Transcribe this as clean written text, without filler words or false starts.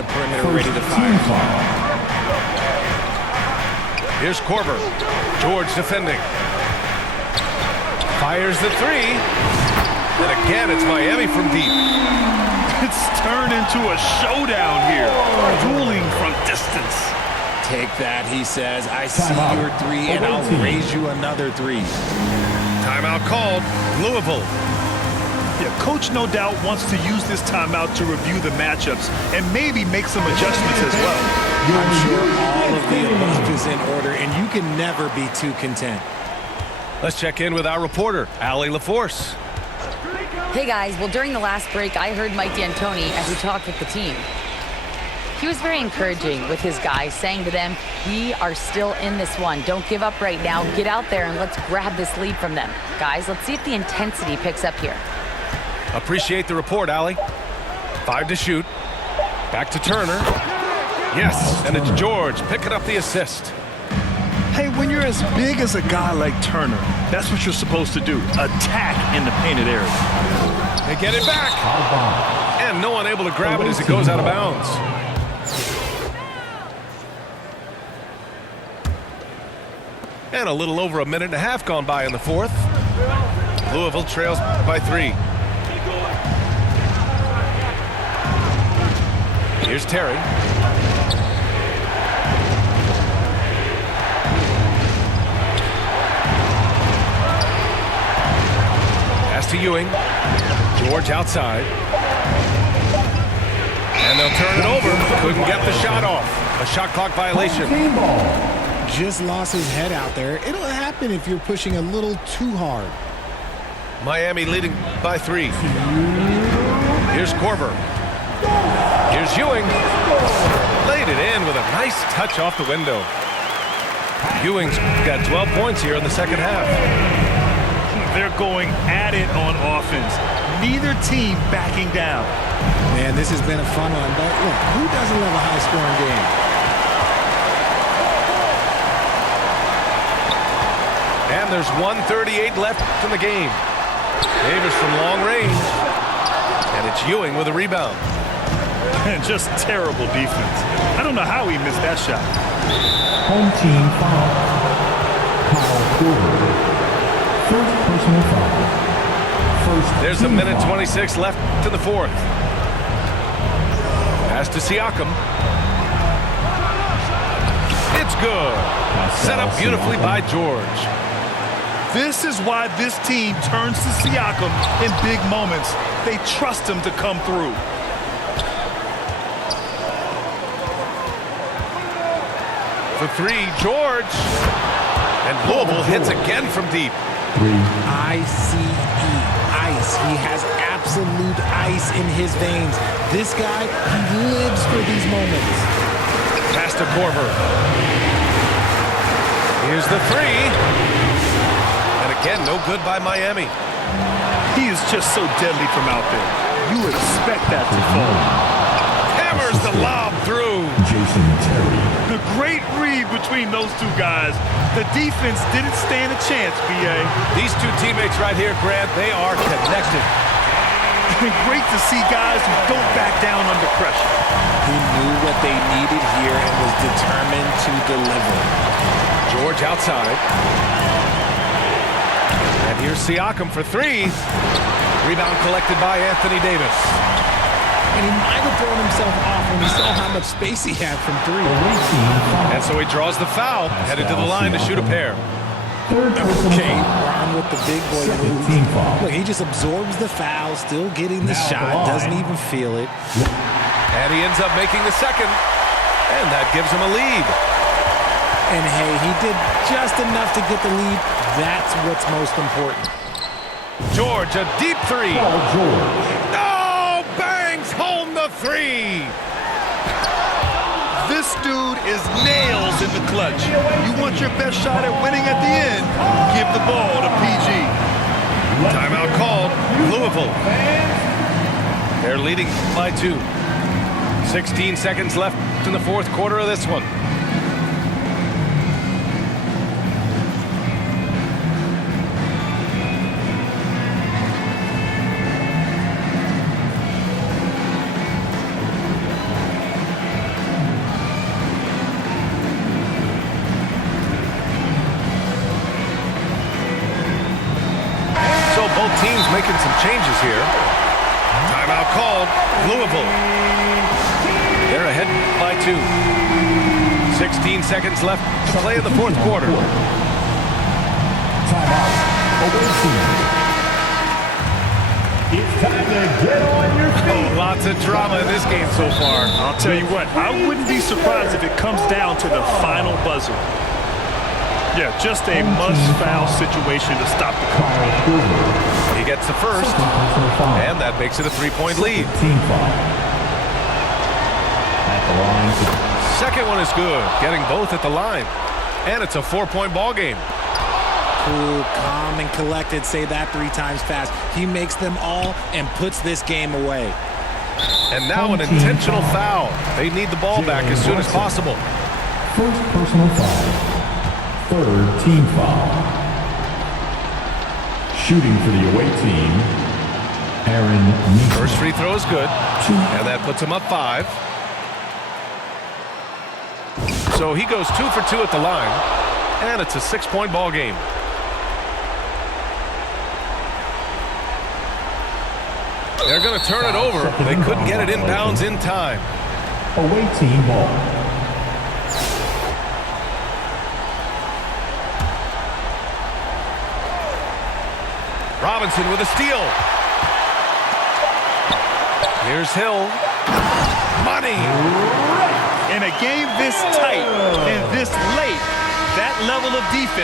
the perimeter ready to fire. Here's Korver. George defending. Fires the three. And again, it's Miami from deep. It's turned into a showdown here. Dueling from distance. Take that, he says. I see your three, and I'll raise you another three. Timeout called. Louisville. Yeah, Coach no doubt wants to use this timeout to review the matchups and maybe make some adjustments as well. I'm sure all of the above is in order, and you can never be too content. Let's check in with our reporter, Allie LaForce. Hey guys, well during the last break I heard Mike D'Antoni as he talked with the team. He was very encouraging with his guys, saying to them, we are still in this one. Don't give up right now. Get out there and let's grab this lead from them. Guys, let's see if the intensity picks up here. Appreciate the report, Allie. 5 to shoot. Back to Turner. Yes, and it's George picking up the assist. Hey, when you're as big as a guy like Turner, that's what you're supposed to do. Attack in the painted area. They get it back. And no one able to grab it as it goes out of bounds. And a little over a minute and a half gone by in the fourth. Louisville trails by 3. Here's Terry. Pass to Ewing. George outside. And they'll turn it over. Couldn't get the shot off. A shot clock violation. Just lost his head out there. It'll happen if you're pushing a little too hard. Miami leading by 3. Here's Korver. Here's Ewing. Laid it in with a nice touch off the window. Ewing's got 12 points here in the second half. They're going at it on offense. Neither team backing down. Man, this has been a fun one, but look, who doesn't love a high-scoring game? And there's 1:38 left in the game. Davis from long range. And it's Ewing with a rebound. And just terrible defense. I don't know how he missed that shot. Home team foul. Kyle Korver. First personal foul. There's a minute 26 left to the fourth. Pass to Siakam. It's good. Set up beautifully by George. This is why this team turns to Siakam in big moments. They trust him to come through. For 3, George. And Louisville hits again from deep. ICE, ice. He has absolute ice in his veins. This guy, he lives for these moments. Pass to Korver. Here's the 3. And again, no good by Miami. He is just so deadly from out there. You expect that to fall. Hammers the lob through. Jason Terry. The great read between those two guys. The defense didn't stand a chance, B.A. These two teammates right here, Grant, they are connected. Great to see guys who don't back down under pressure. He knew what they needed here and was determined to deliver. George outside. And here's Siakam for 3. Rebound collected by Anthony Davis. And he might have thrown himself off when he saw how much space he had from 3. And so he draws the foul, headed to the line to shoot a pair. Okay, Ron with the big boy move. Look, he just absorbs the foul, still getting the shot, doesn't even feel it. And he ends up making the second, and that gives him a lead. And hey, he did just enough to get the lead. That's what's most important. George, a deep 3. Oh, bangs home the 3. This dude is nails in the clutch. You want your best shot at winning at the end, give the ball to PG. Timeout called. Louisville. They're leading by 2. 16 seconds left in the fourth quarter of this one. changes here. Timeout called. Louisville. They're ahead by 2. 16 seconds left to play in the fourth quarter. Timeout. Away team. It's time to get on your feet. Lots of drama in this game so far. I'll tell you what, I wouldn't be surprised if it comes down to the final buzzer. Yeah, just a must-foul situation to stop the clock. Kyle Korver. He gets the first, Personal foul. and that makes it a 3-point lead. Team foul. At the line. Second one is good, getting both at the line. And it's a 4-point ball game. Cool, calm, and collected. Say that 3 times fast. He makes them all and puts this game away. And now an intentional foul. They need the ball back as soon as possible. First personal foul. Third team foul. Shooting for the away team, Aaron Neesmith. First free throw is good, and that puts him up 5. So he goes 2 for 2 at the line, and it's a 6-point ball game. They're going to turn it over. They couldn't get it inbounds in time. Away team ball. Robinson with a steal. Here's Hill. Money. In a game this tight and this late, that level of defense